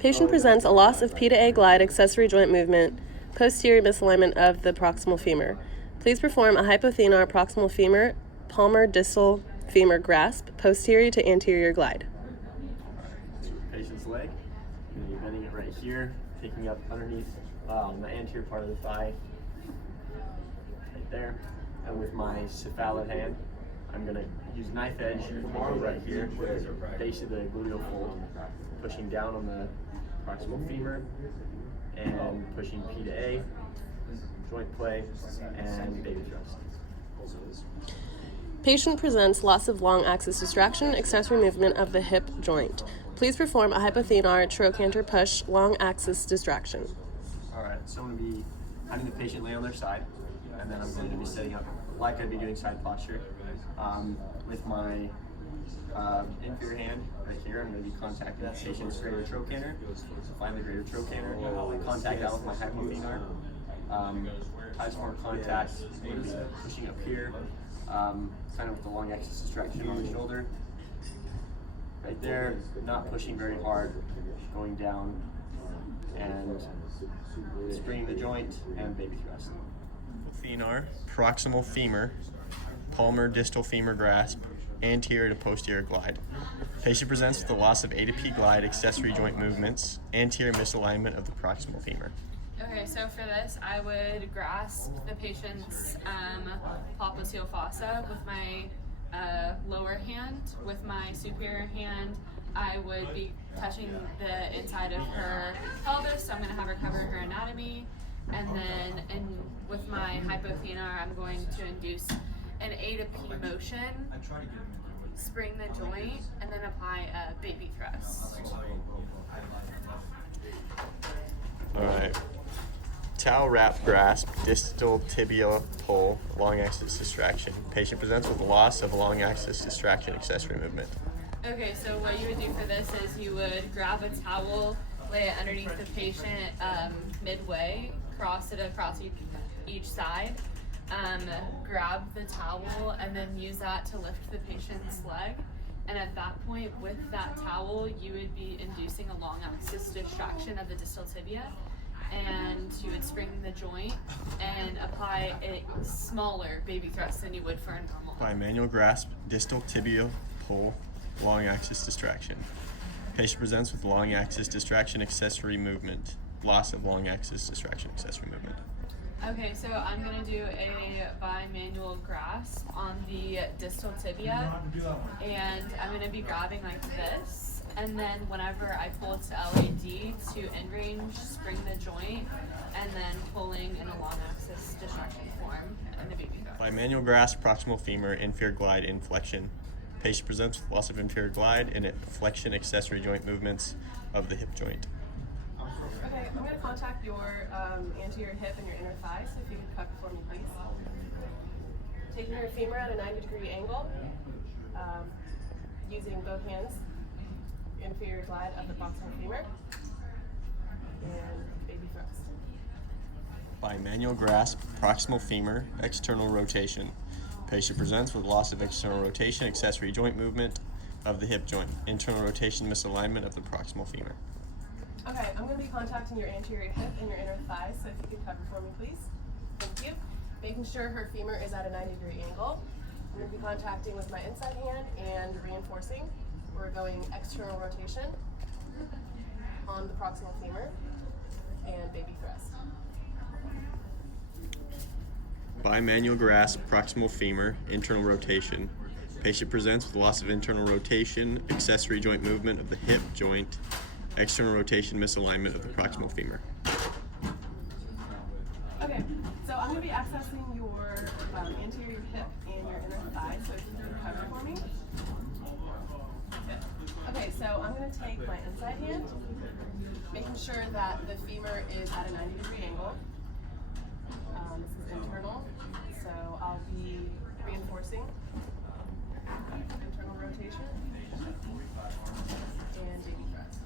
Patient presents a loss of P to A glide accessory joint movement, posterior misalignment of the proximal femur. Please perform a hypothenar proximal femur, palmar distal femur grasp, posterior to anterior glide. Patient's leg, I'm going to be bending it right here, taking up underneath the anterior part of the thigh, right there. And with my cephalad hand, I'm going to use knife edge right here, base of the gluteal fold, pushing down on the proximal femur and pushing P to A, joint play, and baby thrust. Patient presents loss of long axis distraction, accessory movement of the hip joint. Please perform a hypothenar trochanter push, long axis distraction. All right, so I'm going to be having the patient lay on their side, and then I'm going to be setting up like I'd be doing side posture. With my inferior hand right here, I'm going to be contacting the patient's greater trochanter. So find the greater trochanter, contact that with my hypothenar. Ties form contact, I'm going to be pushing up here, kind of with the long axis distraction on the shoulder. Right there, not pushing very hard, going down and springing the joint and baby thrust. Thenar, proximal femur, palmar distal femur grasp, anterior to posterior glide. Patient presents with the loss of A to P glide accessory joint movements, anterior misalignment of the proximal femur. Okay, so for this, I would grasp the patient's popliteal fossa with my lower hand. With my superior hand, I would be touching the inside of her pelvis, so I'm going to have her cover her anatomy. And then with my hypothenar, I'm going to induce an A to P motion, spring the joint, and then apply a baby thrust. All right. Towel wrap grasp, distal tibia pull, long axis distraction. Patient presents with loss of long axis distraction accessory movement. Okay, so what you would do for this is you would grab a towel, lay it underneath the patient midway, cross it across each side, grab the towel, and then use that to lift the patient's leg. And at that point, with that towel, you would be inducing a long axis distraction of the distal tibia, and you would spring the joint and apply a smaller baby thrust than you would for a normal. By manual grasp, distal tibia pull, long axis distraction. Patient presents with long axis distraction accessory movement, loss of long axis distraction accessory movement. Okay, so I'm going to do a bimanual grasp on the distal tibia, and I'm going to be grabbing like this, and then whenever I pull to LAD to end range, spring the joint, and then pulling in a long axis distraction form in the baby thrust. By manual grasp, proximal femur, inferior glide, inflection. Patient presents with loss of inferior glide and flexion accessory joint movements of the hip joint. Okay, I'm going to contact your anterior hip and your inner thigh, so if you could cover for me, please. Taking your femur at a 90-degree angle, using both hands, inferior glide of the proximal femur, and baby thrust. By manual grasp, proximal femur, external rotation. Patient presents with loss of external rotation, accessory joint movement of the hip joint, internal rotation misalignment of the proximal femur. Okay, I'm going to be contacting your anterior hip and your inner thigh, so if you could cover for me, please. Thank you. Making sure her femur is at a 90-degree angle. I'm going to be contacting with my inside hand and reinforcing. We're going external rotation on the proximal femur and baby thrust. Bimanual grasp, proximal femur, internal rotation. Patient presents with loss of internal rotation, accessory joint movement of the hip joint, external rotation misalignment of the proximal femur. Okay, so I'm going to be accessing your anterior hip and your inner thigh, so if you can cover for me. Good. Okay, so I'm going to take my inside hand, making sure that the femur is at a 90-degree angle. This is internal, so I'll be reinforcing internal rotation and baby thrust.